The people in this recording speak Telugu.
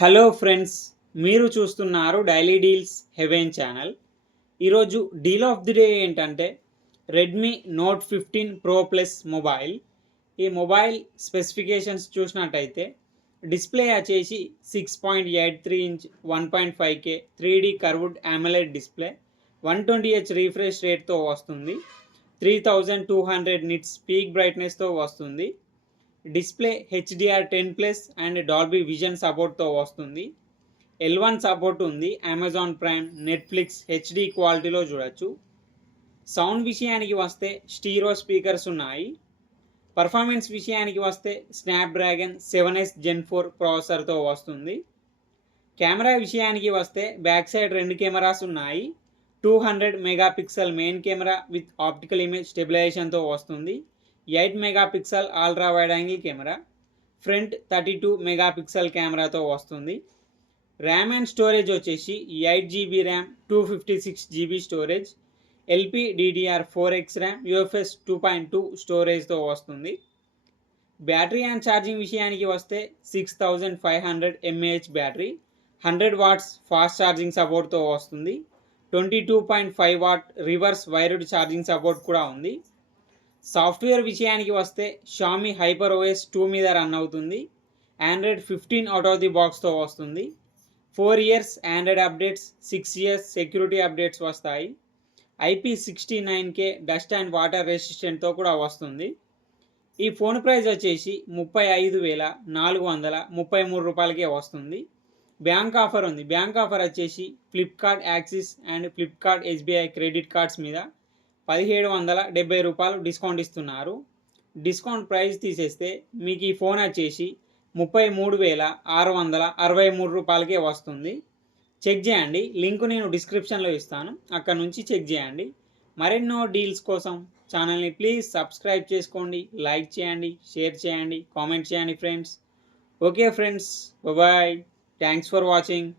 హలో ఫ్రెండ్స్, మీరు చూస్తున్నారు డైలీ డీల్స్ హెవెన్ ఛానల్. ఈరోజు డీల్ ఆఫ్ ది డే ఏంటంటే Redmi note 15 pro plus mobile. ఈ మొబైల్ స్పెసిఫికేషన్స్ చూసినట్టయితే డిస్ప్లే వచ్చేసి 6.83 inch 1.5K 3D curved AMOLED display, 120Hz refresh రేట్తో వస్తుంది, 3200 నిట్స్ పీక్ బ్రైట్నెస్తో వస్తుంది. Display HDR10+ and Dolby vision సపోర్ట్తో వస్తుంది. L1 సపోర్ట్ ఉంది. అమెజాన్ ప్రైమ్, నెట్ఫ్లిక్స్ హెచ్డి క్వాలిటీలో చూడొచ్చు. సౌండ్ విషయానికి వస్తే స్టీరో స్పీకర్స్ ఉన్నాయి. పర్ఫార్మెన్స్ విషయానికి వస్తే స్నాప్డ్రాగన్ 7S Gen 4 ప్రాసెసర్తో వస్తుంది. కెమెరా విషయానికి వస్తే బ్యాక్ సైడ్ 2 కెమెరాస్ ఉన్నాయి. 200 megapixel main camera with optical image స్టెబిలైజేషన్తో వస్తుంది. 8 megapixel ultra wide angle camera, front 32 megapixel కెమెరాతో వస్తుంది. ర్యామ్ అండ్ స్టోరేజ్ వచ్చేసి 8GB RAM, 256GB storage, LPDDR4X RAM, UFS 2.2 స్టోరేజ్తో వస్తుంది. బ్యాటరీ అండ్ ఛార్జింగ్ విషయానికి వస్తే 6500 mAh battery, 100 watts fast charging సపోర్ట్తో వస్తుంది. 22.5 watt reverse wired charging support కూడా ఉంది. సాఫ్ట్వేర్ విషయానికి వస్తే షామీ HyperOS 2 మీద రన్ అవుతుంది. ఆండ్రాయిడ్ 15 అవుట్ ఆఫ్ ది బాక్స్తో వస్తుంది. 4 years Android updates, 6 years security updates వస్తాయి. IP69K డస్ట్ అండ్ వాటర్ రెసిస్టెంట్తో కూడా వస్తుంది. ఈ ఫోన్ ప్రైస్ వచ్చేసి 35,433 రూపాయలకే వస్తుంది. బ్యాంక్ ఆఫర్ ఉంది. బ్యాంక్ ఆఫర్ వచ్చేసి Flipkart axis and Flipkart SBI credit cards మీద 1770 రూపాయలు డిస్కౌంట్ ఇస్తున్నారు. డిస్కౌంట్ ప్రైస్ తీసేస్తే మీకు ఈ ఫోన్ వచ్చేసి 33,663 రూపాయలకే వస్తుంది. చెక్ చేయండి. లింక్ నేను డిస్క్రిప్షన్లో ఇస్తాను, అక్కడ నుంచి చెక్ చేయండి. మరెన్నో డీల్స్ కోసం ఛానల్ని ప్లీజ్ సబ్స్క్రైబ్ చేసుకోండి, లైక్ చేయండి, షేర్ చేయండి, కామెంట్ చేయండి friends. Okay friends, bye. Thanks for watching.